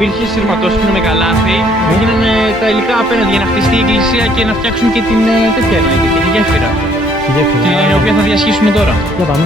υπήρχε σειρματόσχηνο με καλάθι, έγιναν τα υλικά απέναντι για να χτιστεί η εκκλησία και να φτιάξουν και την τέτοια εννοείται, και τη γέφυρα. Γέφυρα. Την οποία θα διασχίσουμε τώρα. Για πάμε.